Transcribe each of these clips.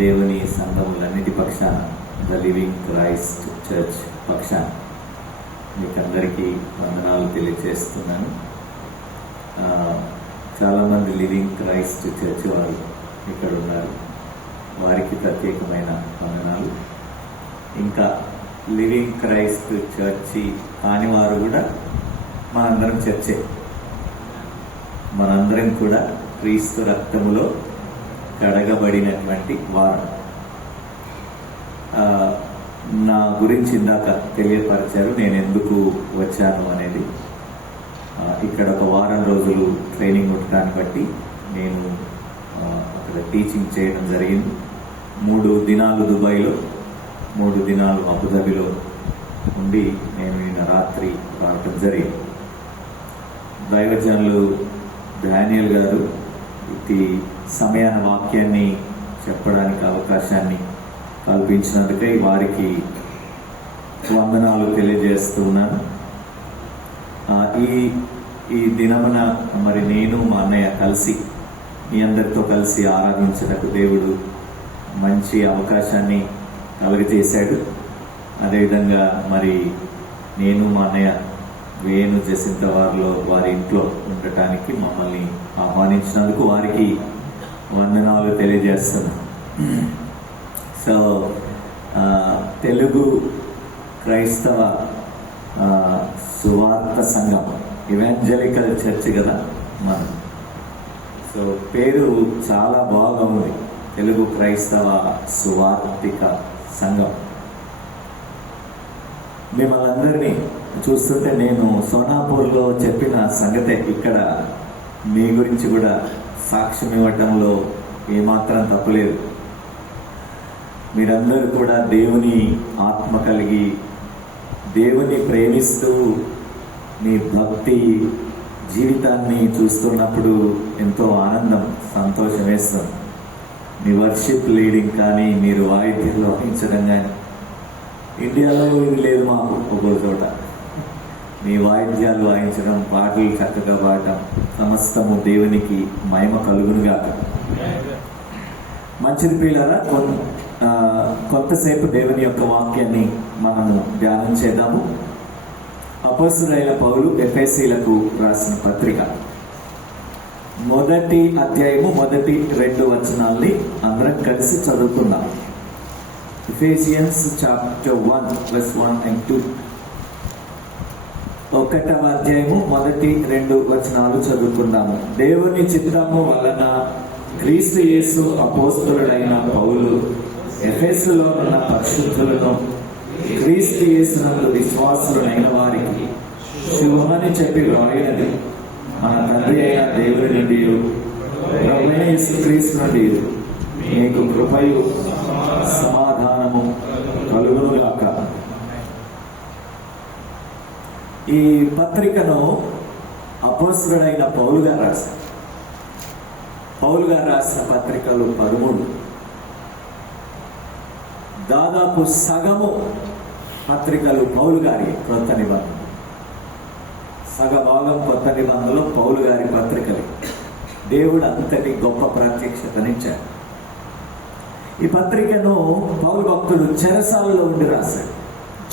దేవుని సంఘములన్నిటి పక్షాన, the living Christ church పక్షాన మీకందరికీ వందనాలు తెలియజేస్తున్నాను. చాలామంది లివింగ్ క్రైస్ట్ చర్చ్ వారు ఇక్కడ ఉన్నారు, వారికి ప్రత్యేకమైన వందనాలు. ఇంకా లివింగ్ క్రైస్ట్ చర్చి కాని వారు కూడా మనందరం చర్చే. మనందరం కూడా క్రీస్తు రక్తములో కడగబడినటువంటి వారు. నా గురించి ఇందాక తెలియపరిచారు, నేను ఎందుకు వచ్చాను అనేది. ఇక్కడ ఒక వారం రోజులు ట్రైనింగ్ ఉండటాన్ని బట్టి నేను అక్కడ టీచింగ్ చేయడం జరిగింది. 3 దినాలు దుబాయ్లో, 3 దినాలు అబుదాబిలో ఉండి నేను నిన్న రాత్రి రావటం జరిగింది. దైవజనులు డానియల్ గారు ఇది సమయాన వాక్యాన్ని చెప్పడానికి అవకాశాన్ని కల్పించినందుకై వారికి వందనాలు తెలియజేస్తున్నాను. ఈ దినమున మరి నేను మా అన్నయ్య కలిసి మీ అందరితో కలిసి ఆరాధించడానికి దేవుడు మంచి అవకాశాన్ని కలుగజేశాడు. అదేవిధంగా మరి నేను మా అన్నయ్య వేణు జసింత వారి ఇంట్లో ఉండటానికి మమ్మల్ని ఆహ్వానించినందుకు వారికి వందనాలు తెలియజేస్తున్నాను. సో తెలుగు క్రైస్తవ సువార్త సంఘం, ఇవాంజలికల్ చర్చ్ కదా మనం. సో పేరు చాలా బాగుంది, తెలుగు క్రైస్తవ సువార్తిక సంఘం. మిమ్మల్ని అందరినీ చూస్తుంటే నేను సోనాపూర్లో చెప్పిన సంగతే ఇక్కడ మీ గురించి కూడా సాక్ష్యం ఇవ్వటంలో ఏమాత్రం తప్పులేదు. మీరందరూ కూడా దేవుని ఆత్మ కలిగి, దేవుని ప్రేమిస్తూ మీ భక్తి జీవితాన్ని చూస్తున్నప్పుడు ఎంతో ఆనందం, సంతోషం వేస్తుంది. మీ వర్షిప్ లీడింగ్ కానీ, మీరు వాయిద్యంలో వహించడం కానీ, ఇండియాలో ఇది లేదు మాకు. ఒక్కో చోట మీ వాయిద్యాలు వాయించడం, పాటలు చక్కగా పాడటం, సమస్తము దేవునికి మహిమ కలుగునుగా. మంచిది ప్రియులారా, కొంతసేపు దేవుని యొక్క వాక్యాన్ని మనము ధ్యానం చేద్దాము. అపోస్తలుడైన పౌలు ఎఫెసీలకు రాసిన పత్రిక 1వ అధ్యాయము 1, 2 వచనాల్ని అందరం కలిసి చదువుకుందాం. Ephesians chapter 1 verse 1 and 2. 1వ అధ్యాయము 1, 2 వచనాలు చదువుకుందాము. దేవుని చిత్తము వలన క్రీస్తు యేసు అపోస్తలుడైన పౌలు ఎఫెసులో ఉన్న పరిశుద్ధులను, క్రీస్తు యేసునందు విశ్వాసులైన వారికి శుభమని చెప్పి వ్రాయినది మన తండ్రి అయిన దేవుని నుండి, ప్రభువైన యేసుక్రీస్తు నుండి మీకు కృపయు సమాధానము కలుగునుగాక. ఈ పత్రికను అపోస్తలుడైన పౌలు గారు రాశారు. పౌలు గారు రాసిన పత్రికలు 13. దాదాపు సగము పత్రికలు పౌలు గారి కొత్త నిబంధన, సగభాగం కొత్త నిబంధనలో పౌలు గారి పత్రికలు. దేవుడు అంతటి గొప్ప ప్రత్యక్షతనిచ్చాడు. ఈ పత్రికను పౌలు భక్తుడు చెరసాలలో ఉండి రాశాడు,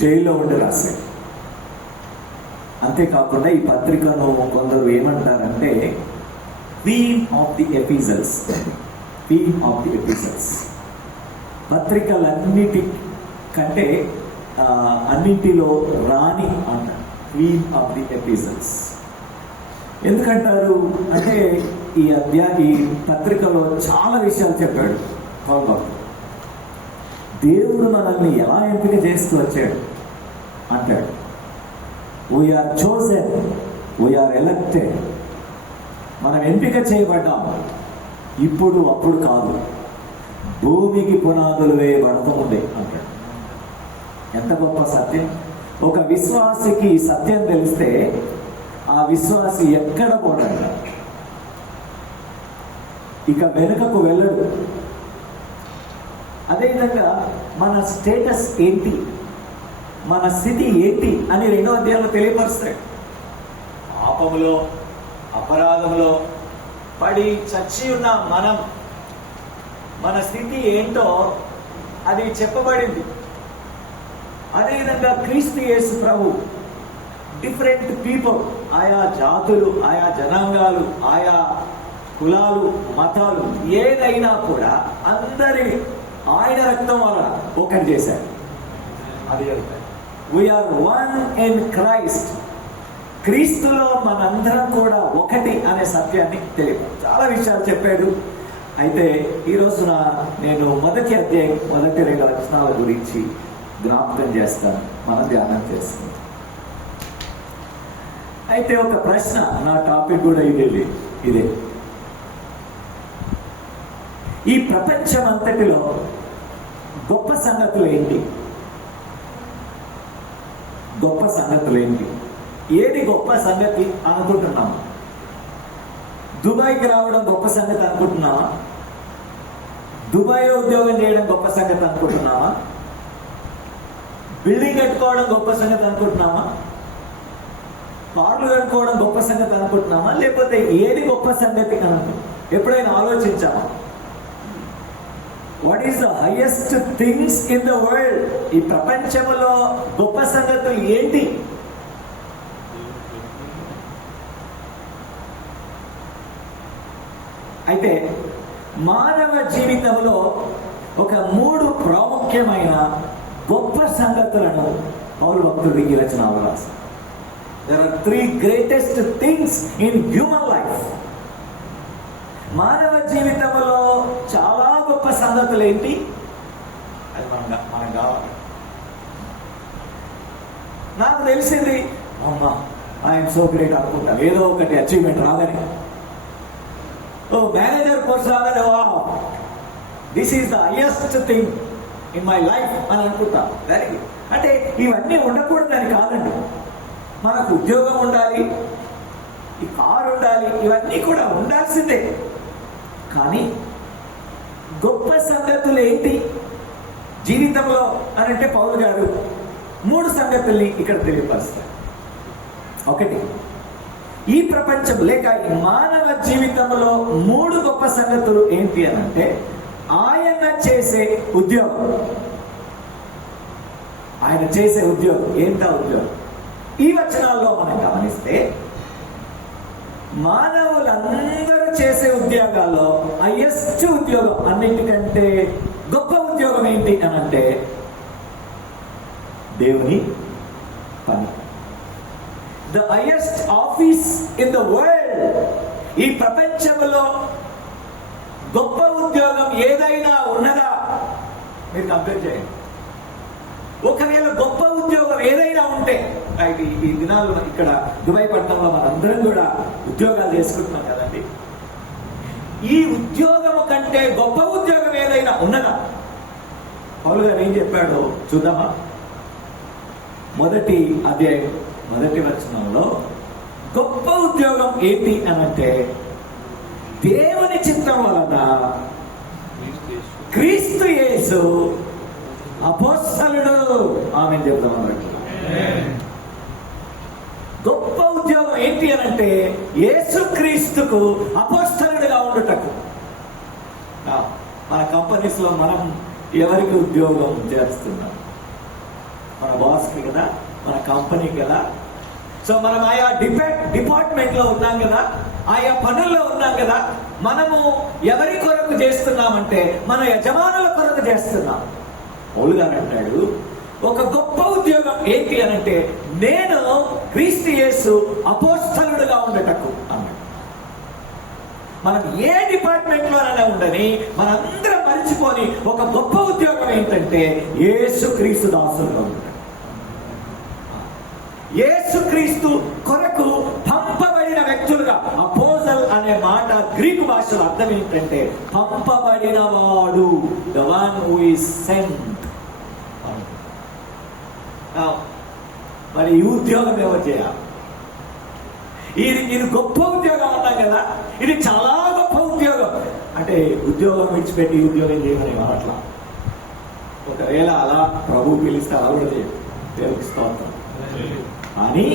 జైల్లో ఉండి రాశాడు. అంతేకాకుండా ఈ పత్రికను కొందరు ఏమంటారంటే theme of the epistles. Theme of the epistles, పత్రికలన్నిటి కంటే అన్నింటిలో రాణి అంటారు. థీమ్ ఆఫ్ ది ఎపిసల్స్ ఎందుకంటారు అంటే ఈ పత్రికలో చాలా విషయాలు చెప్పాడు పౌలు భక్తుడు. దేవుడు మనల్ని ఎలా ఎంపిక చేస్తూ వచ్చాడు అంటాడు. We are chosen, we are elected. మనం ఎంపిక చేయబడ్డాం, ఇప్పుడు అప్పుడు కాదు, భూమికి పునాదులు వేయబడతాముండే అంటాడు. ఎంత గొప్ప సత్యం! ఒక విశ్వాసికి సత్యం తెలిస్తే ఆ విశ్వాసి ఎక్కడ పోతాడు, ఇక వెనుకకు వెళ్ళడు. అదేవిధంగా మన స్టేటస్ ఏంటి, మన స్థితి ఏంటి అని 2వ అధ్యాయంలో తెలియపరుస్తాడు. పాపములో అపరాధములో పడి చచ్చి ఉన్న మనం మన స్థితి ఏంటో అది చెప్పబడింది. అదేవిధంగా క్రీస్తు యేసు ప్రభు డిఫరెంట్ పీపుల్, ఆయా జాతులు, ఆయా జనాంగాలు, ఆయా కులాలు, మతాలు ఏదైనా కూడా అందరి ఆయన రక్తం వలన ఒకటి చేశారు. అది వీఆర్ వన్ ఇన్ క్రైస్ట్. క్రీస్తులో మనందరం కూడా ఒకటి అనే సత్యాన్ని తెలియదు. చాలా విషయాలు చెప్పాడు. అయితే ఈ రోజున నేను మొదటి అధ్యాయం మొదటి 2 వచనాల గురించి జ్ఞాపకం చేస్తాను, మనం ధ్యానం చేస్తాం. అయితే ఒక ప్రశ్న, నా టాపిక్ కూడా ఇదే. ఈ ప్రపంచం అంతటిలో గొప్ప సంగతులు ఏంటి? గొప్ప సంగతులు ఏంటి? ఏది గొప్ప సంగతి అనుకుంటున్నామా? దుబాయ్కి రావడం గొప్ప సంగతి అనుకుంటున్నావా? దుబాయ్లో ఉద్యోగం చేయడం గొప్ప సంగతి అనుకుంటున్నావా? బిల్డింగ్ కట్టుకోవడం గొప్ప సంగతి అనుకుంటున్నావా? కార్లు కట్టుకోవడం గొప్ప సంగతి అనుకుంటున్నామా? లేకపోతే ఏది గొప్ప సంగతి అని ఎప్పుడైనా ఆలోచించామా? What is the highest things in the world? ఈ ప్రపంచంలో గొప్ప సంగతులు ఏంటి? అయితే మానవ జీవితంలో ఒక 3 ప్రాముఖ్యమైన గొప్ప సంగతులను పౌలు భక్తుడు ఈ రచనలో రాశారు. There are 3 greatest things in human life. మానవ జీవితంలో చాలా గొప్ప సంగతులు ఏంటి? అది మనకు కావాలి. నాకు తెలిసింది, అమ్మా ఐఎమ్ సో గ్రేట్ అనుకుంటా, ఏదో ఒకటి అచీవ్మెంట్ రాగానే, మేనేజర్ కోర్స్ రాగానే, this is the highest thing in my life అని అనుకుంటా. దానికి అంటే ఇవన్నీ ఉండకూడదని కాదండి. మనకు ఉద్యోగం ఉండాలి, ఈ కారు ఉండాలి, ఇవన్నీ కూడా ఉండాల్సిందే. కానీ గొప్ప సంగతులు ఏంటి జీవితంలో అని అంటే పౌలు గారు 3 సంగతుల్ని ఇక్కడ తెలియపరుస్తారు. ఒకటి, ఈ ప్రపంచం లేక మానవ జీవితంలో 3 గొప్ప సంగతులు ఏంటి అని అంటే ఆయన చేసే ఉద్యోగం. ఆయన చేసే ఉద్యోగం ఏంటా ఉద్యోగం? ఈ వచనాల్లో మనం గమనిస్తే మానవులందరూ చేసే ఉద్యోగాల్లో హైయెస్ట్ ఉద్యోగం, అన్నిటికంటే గొప్ప ఉద్యోగం ఏంటి అని అంటే దేవుని పని. The highest office in the world. ఈ ప్రపంచంలో గొప్ప ఉద్యోగం ఏదైనా ఉన్నదా? మీరు కంపేర్ చేయండి. ఒకవేళ గొప్ప ఉద్యోగం ఏదైనా ఉంటే, ఈ దినాల్లో ఇక్కడ దుబాయ్ పట్టణంలో మనందరం కూడా ఉద్యోగాలు చేసుకుంటున్నాం కదండి. ఈ ఉద్యోగం కంటే గొప్ప ఉద్యోగం ఏదైనా ఉన్నదా? పౌలు గారు ఏం చెప్పాడో చూద్దామా? మొదటి అధ్యాయం మొదటి వచనంలో గొప్ప ఉద్యోగం ఏంటి అని అంటే దేవుని చిత్తం వలన క్రీస్తు యేసు అపోస్తలుడు. ఆమేన్ చెప్తాం అందరికి. గొప్ప ఉద్యోగం ఏంటి అని అంటే యేసు క్రీస్తుకు అపోస్తలుడిగా ఉండుటకు. మన కంపెనీస్ లో మనం ఎవరికి ఉద్యోగం చేస్తున్నాం? మన బాస్కి కదా, మన కంపెనీకి కదా. సో మనం ఆయా డిపార్ట్మెంట్ లో ఉన్నాం కదా, ఆయా పనుల్లో ఉన్నాం కదా. మనము ఎవరి కొరకు చేస్తున్నామంటే మన యజమానుల కొరకు చేస్తున్నాం. పౌలు గారు అంటాడు, ఒక గొప్ప ఉద్యోగం ఏంటి అని అంటే నేను క్రీస్తు యేసు అపోస్తలుడుగా ఉండటకు అన్నాడు. మనం ఏ డిపార్ట్మెంట్ లోనైనా ఉండని మనందరం మరిచిపోని ఒక గొప్ప ఉద్యోగం ఏంటంటే యేసు క్రీస్తు దాసులుగా ఉండటం. యేసు క్రీస్తు కొరకు పంపబడిన వ్యక్తులుగా. అపోజల్ అనే మాట గ్రీకు భాషలో అర్థం ఏంటంటే పంపబడిన వాడు, the one who is cent. మరి ఈ ఉద్యోగం ఎవరు చేయాలి? ఇది గొప్ప ఉద్యోగం అన్నాం కదా, ఇది చాలా గొప్ప ఉద్యోగం. అంటే ఉద్యోగం విడిచిపెట్టి ఉద్యోగం చేయమని అట్లా. ఒకవేళ అలా ప్రభు పిలిస్తే అలా కూడా దేవునికి స్తోత్రం. అని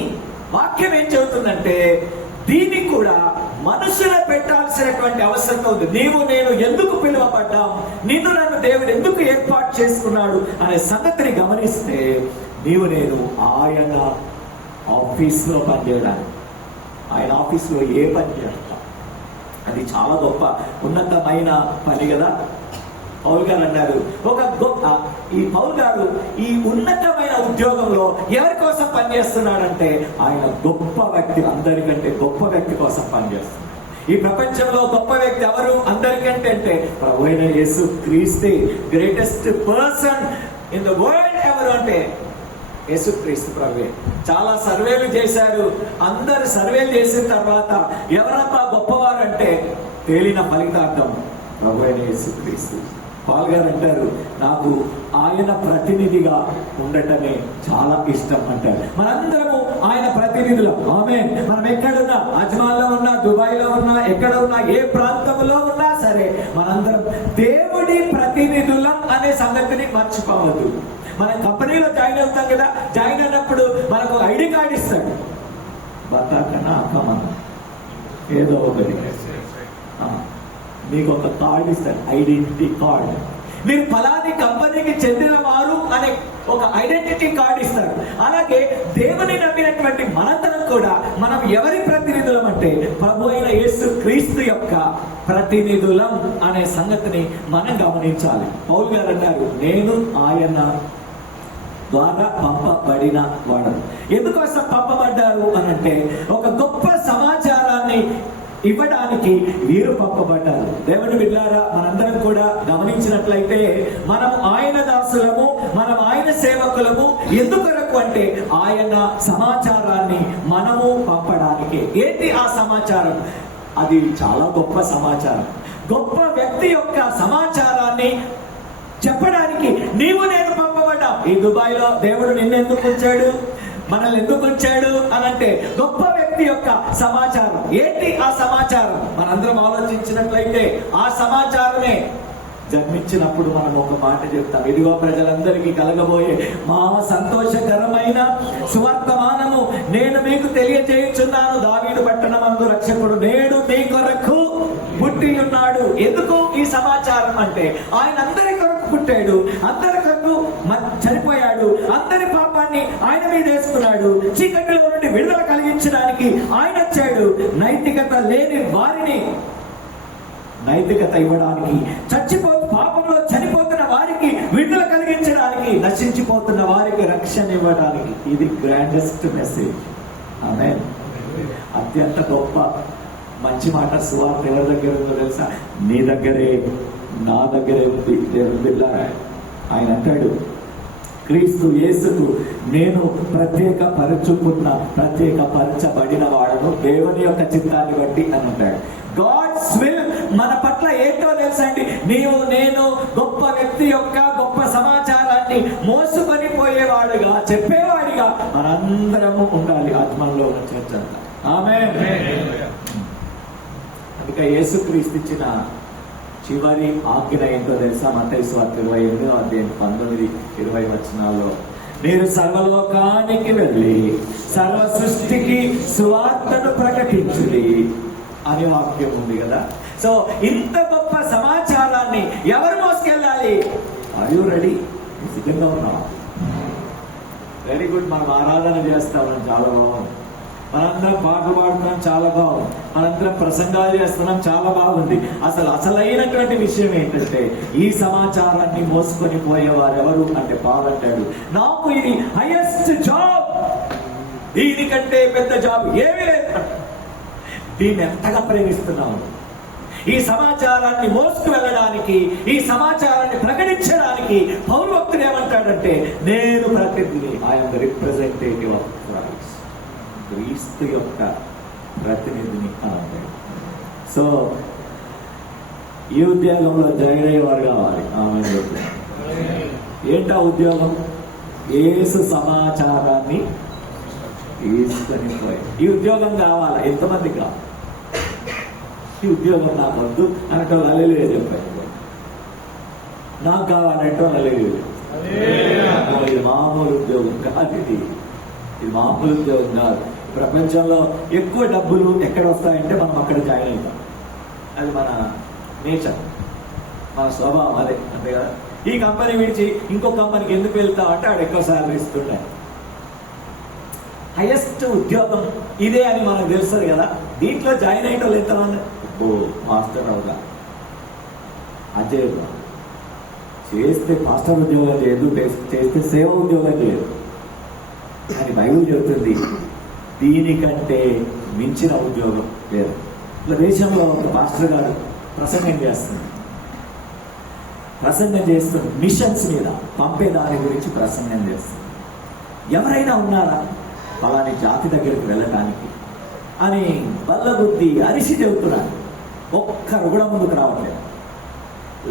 వాక్యం ఏం చెబుతుందంటే దీన్ని కూడా మనుషులు పెట్టాల్సినటువంటి అవసరం ఉంది. నీవు నేను ఎందుకు పిలువబడ్డాం, నిన్ను నన్ను దేవుడు ఎందుకు ఏర్పాటు చేసుకున్నాడు అనే సంగతిని గమనిస్తే నీవు నేను ఆయన ఆఫీస్లో పనిచేయడానికి, ఆయన ఆఫీస్లో ఏ పని చేస్తాం, అది చాలా గొప్ప ఉన్నతమైన పని కదా. పౌల్ గారు అన్నారు, ఒక గొప్ప ఈ పౌల్ గారు ఈ ఉన్నతమైన ఉద్యోగంలో ఎవరి కోసం పనిచేస్తున్నాడంటే ఆయన గొప్ప వ్యక్తి, అందరికంటే గొప్ప వ్యక్తి కోసం పనిచేస్తున్నాడు. ఈ ప్రపంచంలో గొప్ప వ్యక్తి ఎవరు అందరికంటే అంటే ప్రభు అయిన యేసు క్రీస్తే. Greatest person in the world ఎవరు అంటే యేసుక్రీస్తు ప్రభువే. చాలా సర్వేలు చేశారు, అందరు సర్వేలు చేసిన తర్వాత ఎవరబ్బా గొప్పవారు అంటే తేలిన ఫలితార్థం ప్రభు అయిన యేసుక్రీస్తు. పాల్ గారు అంటారు, నాకు ఆయన ప్రతినిధిగా ఉండటమే చాలా ఇష్టం అంటారు. మనందరము ఆయన ప్రతినిధులం. ఆమేన్. మనం ఎక్కడున్నా, అజ్మాన్లో ఉన్నా, దుబాయ్లో ఉన్నా, ఎక్కడ ఉన్నా, ఏ ప్రాంతంలో ఉన్నా సరే మనందరం దేవుడి ప్రతినిధులం అనే సంగతిని మర్చిపోవద్దు. మన కంపెనీలో జాయిన్ అవుతాం కదా, జాయిన్ అయినప్పుడు మనకు ఐడి కార్డు ఇస్తాడు, బతాకనా అక్కమన్నా ఏదో ఒకటి మీకు ఒక కార్డు ఇస్తాడు, ఐడెంటిటీ కార్డు. మీరు ఫలాని కంపెనీకి చెందిన వారు అనే ఒక ఐడెంటిటీ కార్డు ఇస్తారు. అలాగే దేవుని నమ్మినటువంటి మనందరం కూడా మనం ఎవరి ప్రతినిధులం అంటే ప్రభు అయిన యేసు క్రీస్తు యొక్క ప్రతినిధులం అనే సంగతిని మనం గమనించాలి. పౌలు గారు అన్నారు, నేను ఆయన ద్వారా పంపబడిన వాడు. ఎందుకోసం పంపబడ్డారు అనంటే ఒక గొప్ప సమాచారాన్ని ఇవ్వడానికి వీరు పంపబడ్డారు. దేవుని బిడ్డలారా, మనందరం కూడా గమనించినట్లయితే మనం ఆయన దాసులము, మనం ఆయన సేవకులము. ఎందుకొరకు అంటే ఆయన సమాచారాన్ని మనము పంపడానికి. ఏంటి ఆ సమాచారం? అది చాలా గొప్ప సమాచారం. గొప్ప వ్యక్తి యొక్క సమాచారాన్ని చెప్పడానికి నీవు నేను పంపబడ్డాం. ఈ దుబాయ్లో దేవుడు నిన్నెందుకు ఉంచాడు, మనల్ని ఎందుకు ఉంచాడు అనంటే గొప్ప వ్యక్తి యొక్క సమాచారం. ఏంటి ఆ సమాచారం? మనందరం ఆలోచించినట్లయితే ఆ సమాచారమే జన్మించినప్పుడు మనం ఒక మాట చెప్తాం, ఇదిగో ప్రజలందరికీ కలగబోయే మా సంతోషకరమైన సువర్తమానము నేను మీకు తెలియజేయుచున్నాను, దావీదు పట్టణమందు రక్షకుడు నేడు మీ కొరకు పుట్టి ఉన్నాడు. ఎందుకు ఈ సమాచారం అంటే ఆయన అందరి కొరకు పుట్టాడు, అందరి కొరకు చనిపోయాడు, అందరి పాపాన్ని ఆయన మీద వేసుకున్నాడు, చీకటిలో నుండి విడుదల కలిగించడానికి ఆయన వచ్చాడు, నైతికత లేని వారిని నైతికత ఇవ్వడానికి, పాపంలో చనిపోతున్న వారికి విడుదల కలిగించడానికి, నశించిపోతున్న వారికి రక్షణ ఇవ్వడానికి. ఇది గ్రాండెస్ట్ మెసేజ్. ఆమేన్. అత్యంత గొప్ప మంచి మాట. సువార్త ఎవరి దగ్గర ఉందో తెలుసా? నీ దగ్గరే, నా దగ్గరే ఉంది. దేవుని బిడ్డ ఆయన అంటాడు, క్రీస్తు యేసుకు నేను ప్రత్యేకపరచబడిన వాడను దేవుని యొక్క చిత్తాన్ని బట్టి అని అంటాడు. గాడ్స్ విల్ మన పట్ల ఏంటో తెలుసా అండి? నీవు నేను గొప్ప వ్యక్తి యొక్క గొప్ప సమాచారాన్ని మోసుకొని పోయేవాడుగా, చెప్పేవాడిగా మనందరము ఉండాలి ఆత్మలో ఉన్న చర్చ అంతా. ఆమేన్. అందుకే యేసుక్రీస్తు ఇచ్చిన చివరి ఆజ్ఞ ఏంటో తెలుసా? మత్తయి సువార్త 28:19-20 వచనాల్లో, మీరు సర్వలోకానికి వెళ్ళి సర్వ సృష్టికి సువార్తను ప్రకటించుడి అనే వాక్యం ఉంది కదా. సో ఇంత గొప్ప సమాచారాన్ని ఎవరు మోసుకెళ్ళాలి? Are you ready? సిద్ధంగా ఉన్నాం? Very good. మనం ఆరాధన చేస్తాం, చాలా బాగుంది. మనందరం పాటలు పాడుతున్నాం, చాలా బాగుంది. మనందరం ప్రసంగాలు చేస్తున్నాం, చాలా బాగుంది. అసలైనటువంటి విషయం ఏంటంటే ఈ సమాచారాన్ని మోసుకొని పోయేవారు ఎవరు అంటే పౌలు అంటాడు, నాకు ఇది హైయెస్ట్ జాబ్, దీనికంటే పెద్ద జాబ్ ఏమీ లేదు. దీన్ని ఎంతగా ప్రేమిస్తున్నాము. ఈ సమాచారాన్ని మోసుకు వెళ్ళడానికి, ఈ సమాచారాన్ని ప్రకటించడానికి పౌలు భక్తుడు ఏమంటాడంటే, నేను ప్రతినిధిని, I'm the representative of Christ, క్రీస్తు యొక్క ప్రతినిధిని అన్నాడు. సో ఈ ఉద్యోగంలో జాయిన్ అయ్యేవారు కావాలి. ఏంటా ఉద్యోగం? యేసు సమాచారాన్ని తీసుకొని పోయి ఈ ఉద్యోగం కావాలా? ఎంతమంది కావాలి? ఈ ఉద్యోగం నాకు వద్దు అంటే అల్లెలుగా చెప్పారు, నాకు కావాలంటే అల్లెలుగా. ఇది మామూలు ఉద్యోగం కాదు, ఇది మామూలు ఉద్యోగం కాదు. ప్రపంచంలో ఎక్కువ డబ్బులు ఎక్కడ వస్తాయంటే మనం అక్కడ జాయిన్ అవుతాం. అది మన నేచర్, మన స్వభావం అదే, అంతే కదా. ఈ కంపెనీ విడిచి ఇంకో కంపెనీకి ఎందుకు వెళ్తాం అంటే ఆడ ఎక్కువ శాలరీ ఇస్తుంటాయి. హైయెస్ట్ ఉద్యోగం ఇదే అని మనకు తెలుస్తుంది కదా. దీంట్లో జాయిన్ అయ్యే వాళ్ళు ఎంతమంది? మాస్టర్ అవుదా, అజయ్ చేస్తే మాస్టర్ ఉద్యోగం చేయదు, చేస్తే సేవ ఉద్యోగం చేయదు అని బైబిల్ చెబుతుంది. దీనికంటే మించిన ఉద్యోగం లేదు. ఇలా దేశంలో ఒక మాస్టర్ గారు ప్రసంగం చేస్తుంది మిషన్స్ మీద పంపే దాని గురించి ప్రసంగం చేస్తుంది. ఎవరైనా ఉన్నారా అలాని జాతి దగ్గరికి వెళ్ళటానికి అని బల్లబుద్ధి అరిసి చెబుతున్నారు. ఒక్కరు కూడా ముందుకు రావట్లేదు.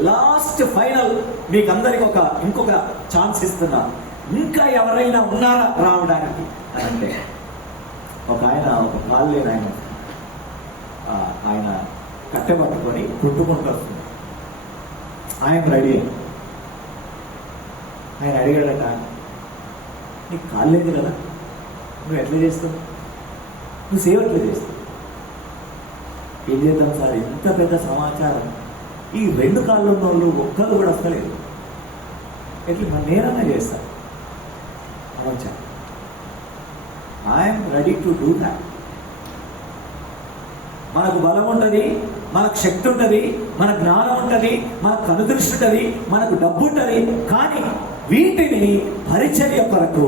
లాస్ట్ ఫైనల్ మీకు అందరికి ఇంకొక ఛాన్స్ ఇస్తున్నా, ఇంకా ఎవరైనా ఉన్నారా రావడానికి అని అంటే ఒక కాళ్ళు లేని ఆయన కట్టెపట్టుకొని పుట్టుకుంటూ వస్తుంది. ఆయన రెడీ. ఆయన అడిగాడట, నీకు కాళ్ళు లేదు కదా, నువ్వు ఎట్లా చేస్తావు, నువ్వు సేవ ఎట్లా చేస్తావు? ఏం చేద్దాం సార్, ఇంత పెద్ద సమాచారం, ఈ 2 కాళ్ళు ఉన్న వాళ్ళు ఒక్కరు కూడా వస్తలేదు, ఎట్లా మన నేనన్నా చేస్తాను అనొచ్చా. I'm ready to do that. మనకు బలం ఉంటుంది, మనకు శక్తి ఉంటుంది, మన జ్ఞానం ఉంటుంది, మనకు కనుదృష్టి ఉంటుంది, మనకు డబ్బు ఉంటుంది. కానీ వీటిని పరిచర్య కొరకు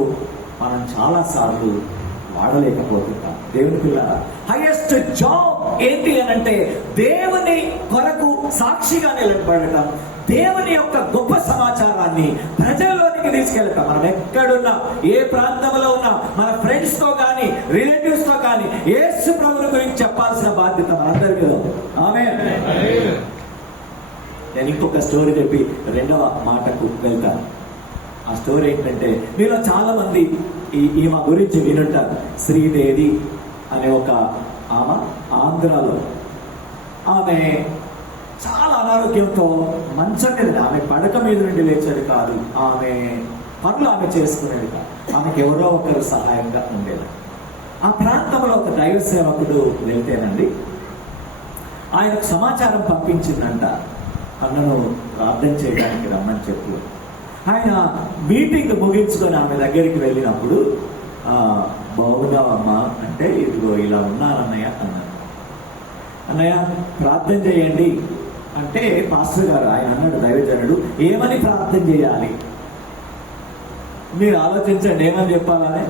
మనం చాలాసార్లు వాడలేకపోతున్నాం. దేవుని పిల్లరా, హైయెస్ట్ జాబ్ ఏంటి అని అంటే దేవుని కొరకు సాక్షిగా నిలబడటం, దేవుని యొక్క గొప్ప సమాచారాన్ని ప్రజల్లోనికి తీసుకెళ్తాం. మనం ఎక్కడున్నా, ఏ ప్రాంతంలో ఉన్నా, మన ఫ్రెండ్స్ తో కానీ రిలేటివ్స్ తో కానీ యేసు ప్రభువుని గురించి చెప్పాల్సిన బాధ్యత మనందరికీ ఉంది. ఆమేన్. నేను ఇంకొక స్టోరీ చెప్పి 2వ మాటకు వెళ్తాను. ఆ స్టోరీ ఏంటంటే, మీలో చాలా మంది ఈమె గురించి వినుంటారు. శ్రీదేవి అనే ఒక ఆమె ఆంధ్రాలో, ఆమె చాలా అనారోగ్యంతో మంచం మీద, ఆమె పడక మీద నుండి లేచేది కాదు, ఆమె పనులు ఆమె చేసుకునేది కాదు, ఆమెకు ఎవరో ఒకరు సహాయంగా ఉండేది. ఆ ప్రాంతంలో ఒక దైవ సేవకుడు వెళ్తేనండి, ఆయనకు సమాచారం పంపించిందంట, అన్నను ప్రార్థన చేయడానికి రమ్మని చెప్పు. ఆయన మీటింగ్ ముగించుకొని ఆమె దగ్గరికి వెళ్ళినప్పుడు, బాగున్నావమ్మా అంటే, ఇదిగో ఇలా ఉన్నానన్నయ్య అన్నాను. అన్నయ్య ప్రార్థన చేయండి అంటే పాస్టర్ గారు ఆయన అన్నాడు, దైవజనుడు ఏమని ప్రార్థన చేయాలి మీరు ఆలోచించండి, ఏమని చెప్పాలని.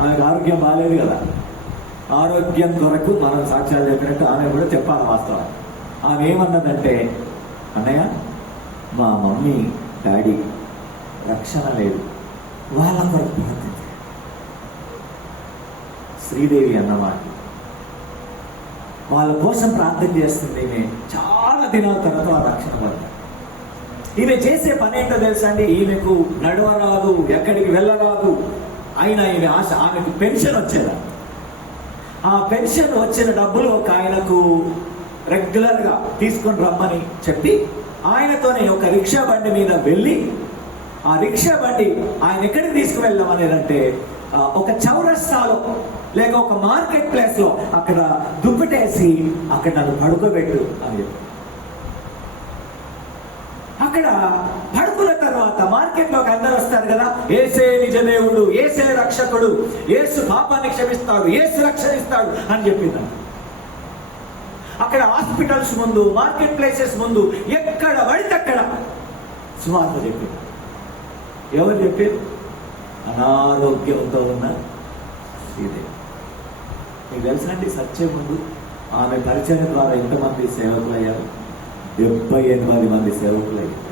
ఆమెకు ఆరోగ్యం బాగాలేదు కదా, ఆరోగ్యం కొరకు మనం సాక్ష్యాలు చెప్పినట్టు ఆమె కూడా చెప్పాలి వాస్తవం. ఆమె ఏమన్నదంటే, అన్నయ్య మా మమ్మీ డాడీ రక్షణ లేదు, వాళ్ళ కొరకు ప్రార్థన. శ్రీదేవి అన్నమాట వాళ్ళ కోసం ప్రార్థన చేస్తుంది. ఈమె చాలా దినాల తర్వాత వాళ్ళ రక్షణ పడతారు. ఈమె చేసే పని ఏంటో తెలుసా అండి, ఈమెకు నడవరాదు, ఎక్కడికి వెళ్ళరాదు, అయినా ఈమె ఆశ, ఆమెకు పెన్షన్ వచ్చేదా. ఆ పెన్షన్ వచ్చిన డబ్బులు ఒక ఆయనకు రెగ్యులర్గా తీసుకొని రమ్మని చెప్పి ఆయనతోనే ఒక రిక్షా బండి మీద వెళ్ళి, ఆ రిక్షా బండి ఆయన ఎక్కడికి తీసుకువెళ్ళమనేదంటే, ఒక చౌరస్తాలో లేక ఒక మార్కెట్ ప్లేస్ లో అక్కడ దుప్పటేసి అక్కడ నన్ను పడుకోబెట్టు అని చెప్పి, అక్కడ పడుకున్న తర్వాత మార్కెట్ లోకి అందరు వస్తారు కదా, ఏసే నిజదేవుడు, ఏసే రక్షకుడు, ఏసు పాపాన్ని క్షమిస్తాడు, ఏసు రక్షణిస్తాడు అని చెప్పింది. అక్కడ హాస్పిటల్స్ ముందు, మార్కెట్ ప్లేసెస్ ముందు, ఎక్కడ పడితే అక్కడ సువార్త చెప్పింది. ఎవరు చెప్పారు? అనారోగ్యంతో ఉన్న శ్రీదేవి. మీకు తెలుసండి, సత్య ముందు ఆమె పరిచయం ద్వారా ఎంతమంది సేవకులు అయ్యారు? 78 మంది సేవకులు అయ్యారు.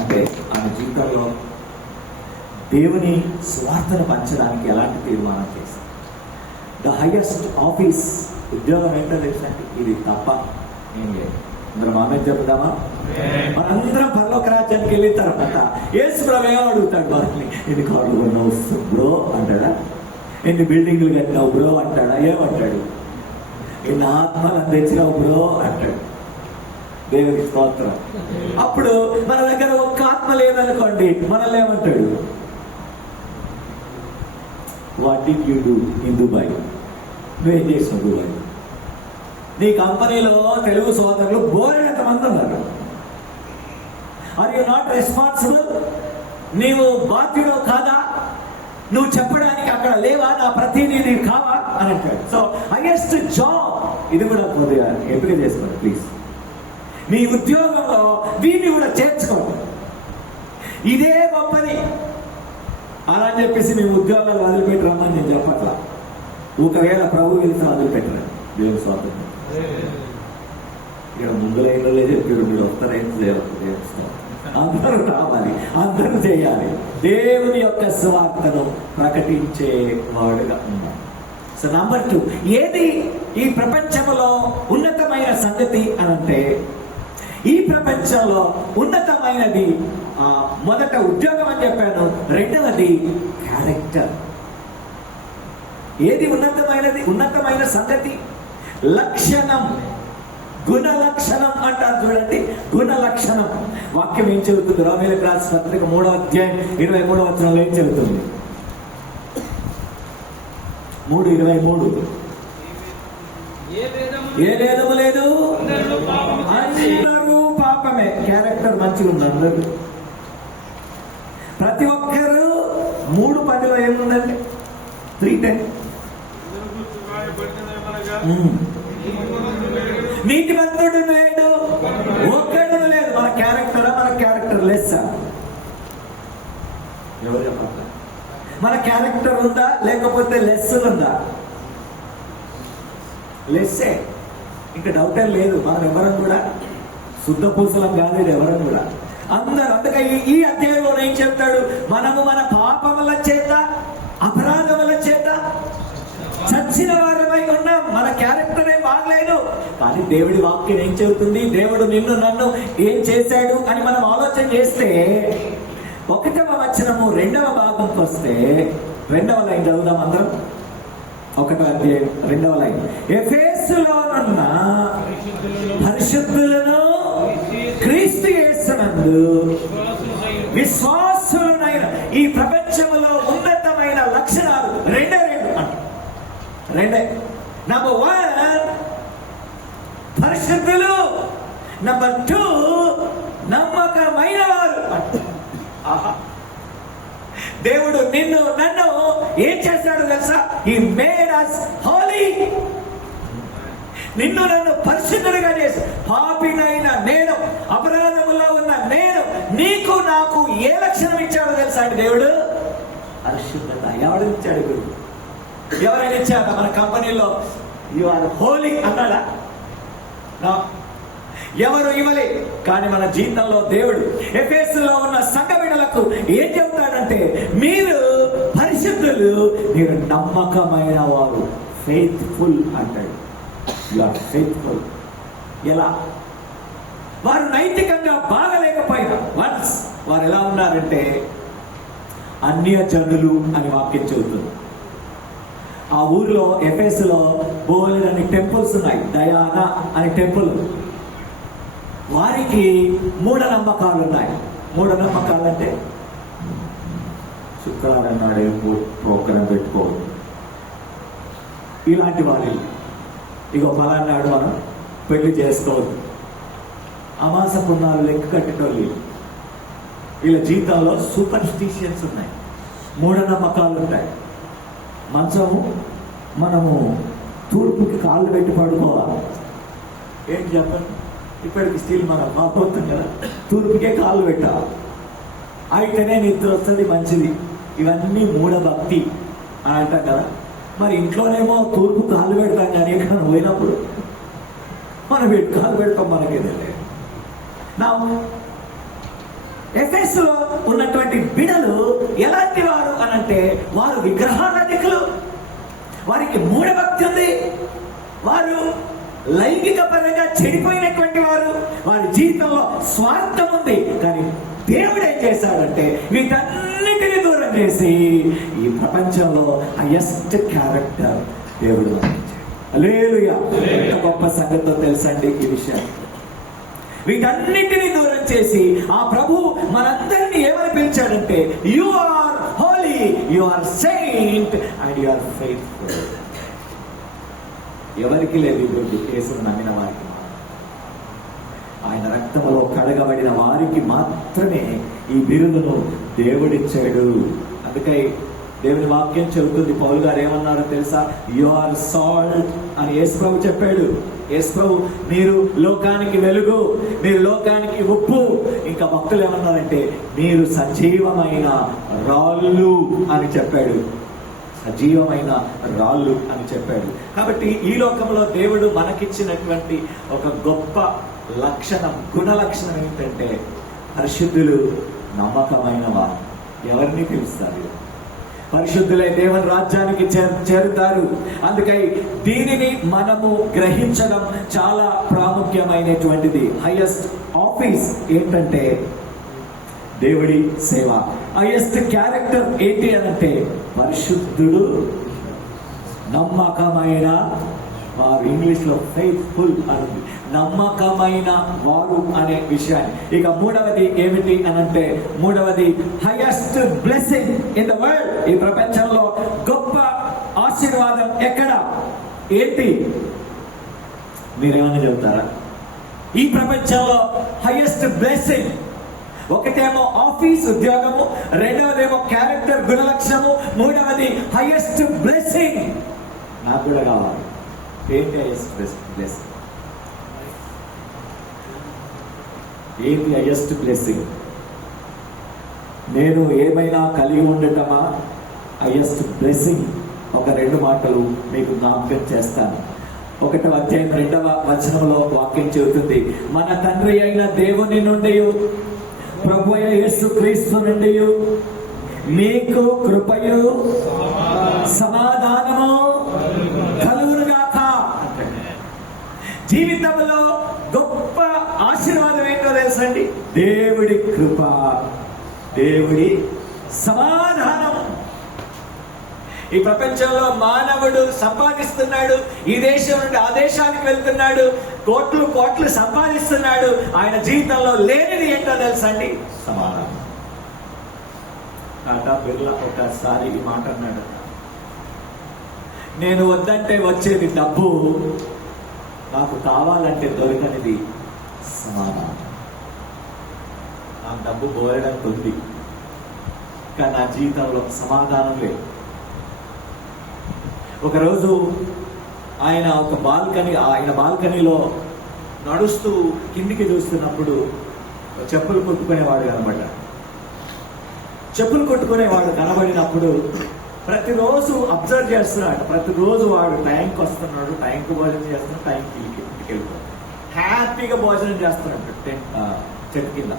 అంటే ఆమె జీవితంలో దేవుని స్వార్థను పంచడానికి ఎలాంటి తీర్మానం చేశారు. ద హైయెస్ట్ ఆఫీస్, ఉద్యోగం ఏంటో తెలుసండి, ఇది తప్ప ఏం లేదు. అందరం ఆమె చెప్తామా? మనందరం పరలోక రాజ్యానికి వెళ్ళిన తర్వాత యేసు ప్రభువు ఏమో అడుగుతాడు వారిని, ఎన్ని కార్లు కొన్నావు బ్రో అంటాడా? ఎన్ని బిల్డింగ్లు కట్టినావు బ్రో అంటాడా? ఏమంటాడు? ఎన్ని ఆత్మలను తెచ్చినావు బ్రో అంటాడు. దేవునికి స్తోత్రం. అప్పుడు మన దగ్గర ఒక్క ఆత్మ లేదనుకోండి, మనల్ని ఏమంటాడు? What did you do in Dubai? నువ్వేం చేసినావు దుబాయ్? నీ కంపెనీలో తెలుగు సోదరులు బోలెడంత మంది ఉన్నారు. Are you not responsible? నీవు బాధ్యుడు కాదా? నువ్వు చెప్పడానికి అక్కడ లేవా? నా ప్రతినిధి కావా అని అంటాడు. సో హైయెస్ట్ జాబ్ ఇది కూడా కొద్దిగా ఎంపిక చేసుకోండి ప్లీజ్. మీ ఉద్యోగంలో దీన్ని కూడా చేర్చుకోండి. ఇదే గొప్పది అలా అని చెప్పేసి మీ ఉద్యోగాలు వదిలిపెట్టి రమ్మని నేను చెప్పట్లా. ఒకవేళ ప్రభు వెళ్తే వదిలిపెట్టరా దేవుని స్వాతంత్రం. ఇక్కడ ముందులైనలే చెప్పారు, మీరు వస్తారైతే అందరూ రావాలి, అందరూ చేయాలి, దేవుని యొక్క సువార్తను ప్రకటించే వాడుగా ఉన్నాం. సో నంబర్ 2, ఏది ఈ ప్రపంచంలో ఉన్నతమైన సంగతి అనంటే, ఈ ప్రపంచంలో ఉన్నతమైనది మొదట ఉద్యోగం అని చెప్పాను, రెండవది క్యారెక్టర్. ఏది ఉన్నతమైనది? ఉన్నతమైన సంగతి లక్షణం, గుణ లక్షణం అంటారు చూడండి. గుణ లక్షణం వాక్యం ఏం చెబుతుంది? రోమీయులకు రాసిన పత్రిక 3వ అధ్యాయం 23వ వచనంలో ఏం చెబుతుంది? 3:23 ఏ భేదము లేదు, అందరూ పాపమే. క్యారెక్టర్ మంచిగా ఉంది అందరూ. ప్రతి ఒక్కరు 3:10 ఏముందండి? 3:10 నీతిమంతుడు లేడు, ఒక్కడు లేదు. మన క్యారెక్టరా? మన క్యారెక్టర్ లెస్సా? ఎవరు చెప్పాలి? మన క్యారెక్టర్ ఉందా లేకపోతే లెస్ ఉందా? లెస్సే, ఇంకా డౌటే లేదు. మనం ఎవరం కూడా శుద్ధ పూసలం కాదు, ఎవరం కూడా అందరూ. అందుకే ఈ అధ్యాయంలో ఏం చెప్తాడు? మనము మన పాపముల చేత, అపరాధముల చేత చచ్చిన వారమై ఉన్నాం. మన క్యారెక్టరే బాగలేదు. కానీ దేవుడి వాక్యం ఏం చెబుతుంది? దేవుడు నిన్ను నన్ను ఏం చేశాడు అని మనం ఆలోచన చేస్తే 1వ వచనము 2వ భాగంకి వస్తే 2వ లైన్ చదువుదాం అందరం. 1వ అధ్యాయం 2వ లైన్. ఎఫెసులోనున్న పరిశుద్ధులను క్రీస్తు యేసునందు విశ్వాసులైన ఈ ప్రపంచంలో ఉన్నతమైన లక్షణాలు రెండే. నంబర్ 1 పరిశుద్ధులు, నంబర్ 2 నమ్మకమైన వారు. దేవుడు నిన్ను నన్ను ఏం చేశాడు తెలుసా? He made us holy. నిన్ను నన్ను పరిశుద్ధులుగా చేసి, పాపినైన నేను, అపరాధములో ఉన్న నేను, నీకు నాకు ఏ లక్షణం ఇచ్చాడో తెలుసా అండి దేవుడు? పరిశుద్ధత. ఎవడు ఇచ్చాడు? గురువు ఎవరైనా ఇచ్చారా? మన కంపెనీలో యు ఆర్ హోలీ అన్నాడా? ఎవరు ఇవ్వలే. కానీ మన జీవితంలో దేవుడు ఎఫెసులో ఉన్న సంఘ బిడ్డలకు ఏం చెబుతాడంటే, మీరు పరిశుద్ధులు, మీరు నమ్మకమైన వారు, ఫెయిత్ఫుల్ అంటాడు. You are faithful. ఎలా? వారు నైతికంగా బాగలేకపోయినా వన్స్ వారు ఎలా ఉన్నారంటే అన్యజనులు అని వాక్యం చెబుతుంది. ఆ ఊరిలో ఎఫెసులో బోలెడని టెంపుల్స్ ఉన్నాయి. డయానా అనే టెంపుల్. వారికి మూఢనమ్మకాలు ఉన్నాయి. మూఢనమ్మకాలు అంటే శుక్రవారం నాడే ప్రోగ్రాం పెట్టుకోవడం, ఇలాంటి వారి ఇగో పలానాడు మనం పెళ్లి చేసుకోవద్దు, అమాస పుణ్యాలు లెక్క కట్టేటోళ్ళు. వీళ్ళ జీవితంలో సూపర్ స్టిషియన్స్ ఉన్నాయి, మూఢనమ్మకాలు ఉంటాయి. మంచము మనము తూర్పుకి కాళ్ళు పెట్టి పడుకోవాలి. ఏంటి చెప్పండి? ఇప్పటికి స్టీల్ మనం బాగుతుంది కదా, తూర్పుకే కాళ్ళు పెట్టాలి, అయితేనే నిద్ర వస్తుంది, మంచిది. ఇవన్నీ మూఢభక్తి అని అంటాం కదా. మరి ఇంట్లోనేమో తూర్పు కాళ్ళు పెడతాం, కానీ ఇక్కడ పోయినప్పుడు మనం కాళ్ళు పెడతాం, మనకేదే. నా ఎఫెసులో ఉన్నటువంటి బిడలు ఎలాంటి వారు అనంటే, వారు విగ్రహారాధికులు, వారికి మూఢభక్తి ఉంది, వారు లైంగిక పరంగా చెడిపోయినటువంటి వారు, వారి జీవితంలో స్వార్థం ఉంది. కానీ దేవుడు ఏం చేశాడంటే వీటన్నిటిని దూరం చేసి ఈ ప్రపంచంలో హైయెస్ట్ క్యారెక్టర్ దేవుడు అందించాడు. హల్లెలూయా! ఎంత గొప్ప సంగతో తెలుసండి ఈ విషయం. వీటన్నిటిని దూరం చేసి ఆ ప్రభు మనందరినీ ఏమని పిలిచాడంటే, you are holy, holy, you are saint and you are faithful. ఎవరికి లేదు ఈ బిరుదు? యేసును నమ్మిన వారికి. ఆయన రక్తములో కడగబడిన వారికి మాత్రమే ఈ బిరుదును దేవుడిచ్చాడు. అందుకై దేవుని వాక్యం చెబుతుంది, పౌలు గారు ఏమన్నారో తెలుసా? యు ఆర్ సాల్ట్ అని యేసు ప్రభు చెప్పాడు. యేసు ప్రభు, మీరు లోకానికి వెలుగు, మీరు లోకానికి ఉప్పు. ఇంకా భక్తులు ఏమన్నారంటే మీరు సజీవమైన రాళ్ళు అని చెప్పాడు. సజీవమైన రాళ్ళు అని చెప్పాడు. కాబట్టి ఈ లోకంలో దేవుడు మనకిచ్చినటువంటి ఒక గొప్ప లక్షణం, గుణ లక్షణం ఏంటంటే పరిశుద్ధులు, నమ్మకమైన వారు. ఎవరిని పిలుస్తారు? పరిశుద్ధులై దేవుని రాజ్యానికి చేరుతారు. అందుకై దీనిని మనము గ్రహించడం చాలా ప్రాముఖ్యమైనటువంటిది. హైయెస్ట్ ఆఫీస్ ఏంటంటే దేవుడి సేవ. హైయెస్ట్ క్యారెక్టర్ ఏంటి అనంటే పరిశుద్ధుడు, నమ్మకమైన వారు. ఇంగ్లీష్ లో ఫెయిత్ఫుల్ అని, నమ్మకమైన వారు అనే విషయాన్ని. ఇక మూడవది ఏమిటి అనంటే, మూడవది highest blessing in the world. ఈ ప్రపంచంలో గొప్ప ఆశీర్వాదం ఎక్కడ, ఏంటి? మీరేమన్నా చెబుతారా? ఈ ప్రపంచంలో హైయెస్ట్ బ్లెస్సింగ్ ఒకటేమో ఆఫీస్ ఉద్యోగము, రెండవదేమో క్యారెక్టర్ గుణలక్షణము, మూడవది హైయెస్ట్ బ్లెస్సింగ్. నాకు కూడా కావాలి. ఏంటి హైయెస్ట్ బ్లెస్సింగ్? ఏంటి హైయెస్ట్ బ్లెస్సింగ్? నేను ఏమైనా కలిగి ఉండటమా హైయెస్ట్ బ్లెస్సింగ్? ఒక 2 మాటలు మీకు జ్ఞాపకం చేస్తాను. 1వ అధ్యాయం 2వ వచనంలో వాక్యం చెబుతుంది, మన తండ్రి అయిన దేవుని నుండి, ప్రభు అయిన యేసు క్రీస్తు నుండి మీకు కృపయు సమాధానము కలుగునుగాక. జీవితంలో గొప్ప ఆశీర్వాదం ఏంటో తెలుసండి? దేవుడి కృప, దేవుడి సమాధానం. ఈ ప్రపంచంలో మానవుడు సంపాదిస్తున్నాడు, ఈ దేశం నుండి ఆ దేశానికి వెళ్తున్నాడు, కోట్లు కోట్లు సంపాదిస్తున్నాడు. ఆయన జీవితంలో లేనిది ఏంటో తెలుసండి? సమాధానం. టాటా బిర్లా ఒకసారి ఈ మాట అన్నాడు, నేను వద్దంటే వచ్చేది డబ్బు, నాకు కావాలంటే దొరకనిది సమాధానం. నాకు డబ్బు బోరడానికి ఉంది, కానీ నా జీవితంలో సమాధానం లేదు. ఒకరోజు ఆయన బాల్కనీలో నడుస్తూ కిందికి చూస్తున్నప్పుడు చెప్పులు కొట్టుకునేవాడు కనబడ్డ. చెప్పులు కొట్టుకునేవాడు కనబడినప్పుడు ప్రతిరోజు అబ్జర్వ్ చేస్తున్నాడు. ప్రతిరోజు వాడు టైంకి వస్తున్నాడు, టైంకి భోజనం చేస్తున్నాడు, టైంకి ఇంటికి వెళ్ళిపోతాడు, హ్యాపీగా భోజనం చేస్తున్నాడు చెట్టు కింద.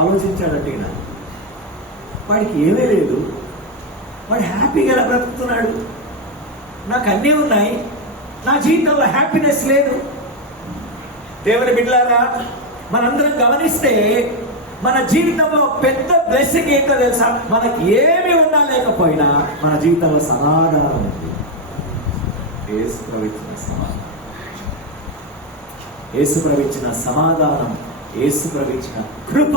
ఆలోచించాడట ఈయన, వాడికి ఏమీ లేదు, వాడు హ్యాపీగా ఎలా బ్రతుకుతున్నాడు? నాకు అన్నీ ఉన్నాయి, నా జీవితంలో హ్యాపీనెస్ లేదు. దేవుని బిడ్డలారా, మనందరం గమనిస్తే మన జీవితంలో పెద్ద బ్లెస్సింగ్ ఏంటో తెలుసా? మనకి ఏమి ఉన్నా లేకపోయినా మన జీవితంలో సమాధానం ఉంది. యేసు ప్రవించిన సమాధానం, యేసు ప్రవించిన సమాధానం, యేసు ప్రవించిన కృప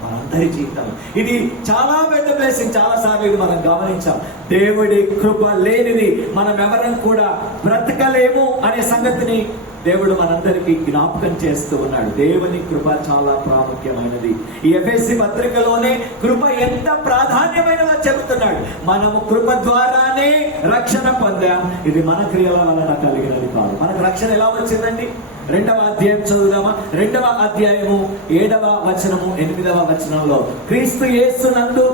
మనందరి జీవితం. ఇది చాలా పెద్ద బ్లెస్సింగ్. చాలా సార్లు ఇది మనం గమనించాం. దేవుడి కృప లేనిది మనం ఎవరం కూడా బ్రతకలేము అనే సంగతిని దేవుడు మనందరికీ జ్ఞాపకం చేస్తూ ఉన్నాడు. దేవుని కృప చాలా ప్రాముఖ్యమైనది. ఈ ఎఫెసీ పత్రికలోనే కృప ఎంత ప్రాధాన్యమైనదో చెబుతున్నాడు. మనము కృప ద్వారానే రక్షణ పొందాం. ఇది మన క్రియల వలన కలిగినది కాదు. మనకు రక్షణ ఎలా వచ్చిందండి? 2వ అధ్యాయం చదువుదామా? 2వ అధ్యాయము 7వ వచనము 8వ వచనంలో, క్రీస్తు యేసు నందు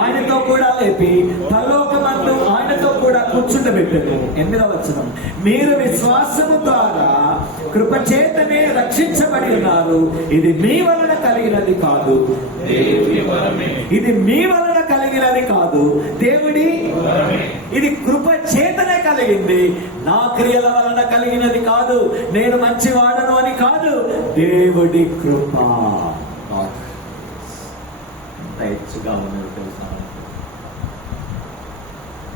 ఆయనతో కూడా లేపి పరలోకమందు ఆయనతో కూడా కూర్చుండబెట్టారు. 8వ వచనం, మీరు విశ్వాసము ద్వారా కృపచేతనే రక్షించబడి ఉన్నారు. ఇది మీ వలన కలిగినది కాదు, ఇది మీ వలన కలిగినది కాదు, దేవుడి, ఇది కృప చేతనే కలిగింది, నా క్రియల వలన కలిగినది కాదు, నేను మంచివాడను అని కాదు, దేవుడి కృప. ఎంత హెచ్చుగా ఉన్నది తెలుసా?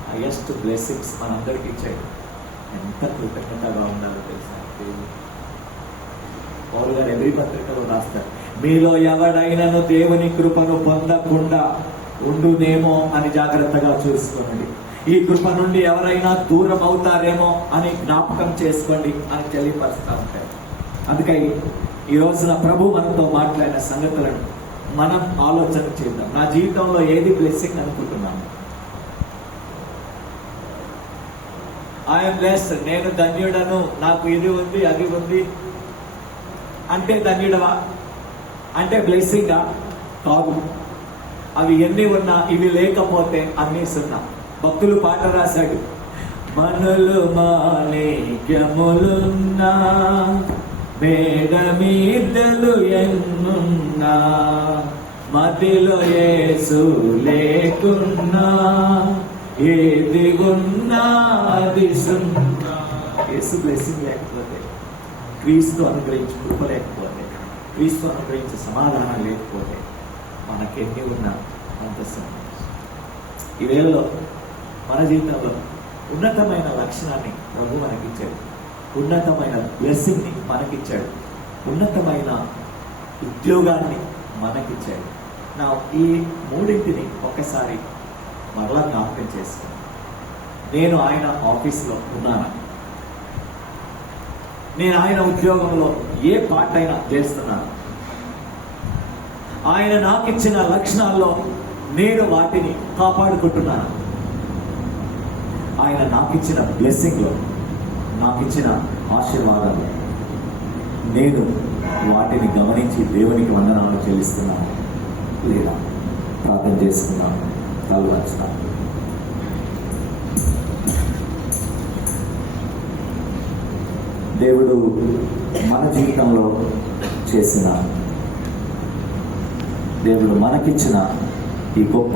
హైయెస్ట్ బ్లెస్సింగ్స్ మనందరికి ఇచ్చాడు. ఎంత కృతజ్ఞతగా ఉండాలో తెలుసా? పౌలు గారు ఎవరి పత్రికలో రాస్తారు, మీలో ఎవడైనాను దేవుని కృపను పొందకుండా ఉండునేమో అని జాగ్రత్తగా చూసుకోండి. ఈ కృప నుండి ఎవరైనా దూరం అవుతారేమో అని జ్ఞాపకం చేసుకోండి అని తెలియపరుస్తూ ఉంటారు. అందుకని ఈ రోజున ప్రభు మనతో మాట్లాడిన సంగతులను మనం ఆలోచన చేద్దాం. నా జీవితంలో ఏది బ్లెస్సింగ్ అనుకుంటున్నాను? ఐఎమ్ బ్లెస్డ్, నేను ధన్యుడను, నాకు ఇది ఉంది అది ఉంది అంటే ధన్యుడవా? అంటే బ్లెస్సింగా? కాదు. అవి ఎన్ని ఉన్నా ఇవి లేకపోతే అన్నీ సున్నా. భక్తులు పాట రాశాడు, మనులు మాణిక్యములున్నా మేడ మీదలు ఎన్నున్నా మదిలో యేసు లేకున్నా ఏది ఉన్నా అది సున్నా. యేసు బ్లెస్సింగ్ లేకపోతే, క్రీస్తు అనుగ్రహించి కృప లేకపోతే, క్రీస్తు అనుగ్రహించే సమాధానం లేకపోతే మనకెన్ని ఉన్నా అంత సున్నా. ఈ వేళలో మన జీవితంలో ఉన్నతమైన లక్షణాన్ని ప్రభు మనకిచ్చాడు, ఉన్నతమైన బ్లెస్సింగ్ని మనకిచ్చాడు, ఉన్నతమైన ఉద్యోగాన్ని మనకిచ్చాడు. నా ఈ మూడింటిని ఒకసారి మరలా జ్ఞాపకం చేసుకుని, నేను ఆయన ఆఫీస్లో ఉన్నాను, నేను ఆయన ఉద్యోగంలో ఏ పార్ట్ అయినా చేస్తున్నాను, ఆయన నాకు ఇచ్చిన లక్షణాల్లో నేను వాటిని కాపాడుకుంటున్నాను, ఆయన నాకు ఇచ్చిన బ్లెస్సింగ్లో, నాకు ఇచ్చిన ఆశీర్వాదాలు నేను వాటిని గమనించి దేవునికి వందనాలు చెల్లిస్తున్నాను లేదా? ప్రార్థన చేసుకున్నాను. తల వంచుతాను. దేవుడు మన జీవితంలో చేసిన, దేవుడు మనకిచ్చిన ఈ గొప్ప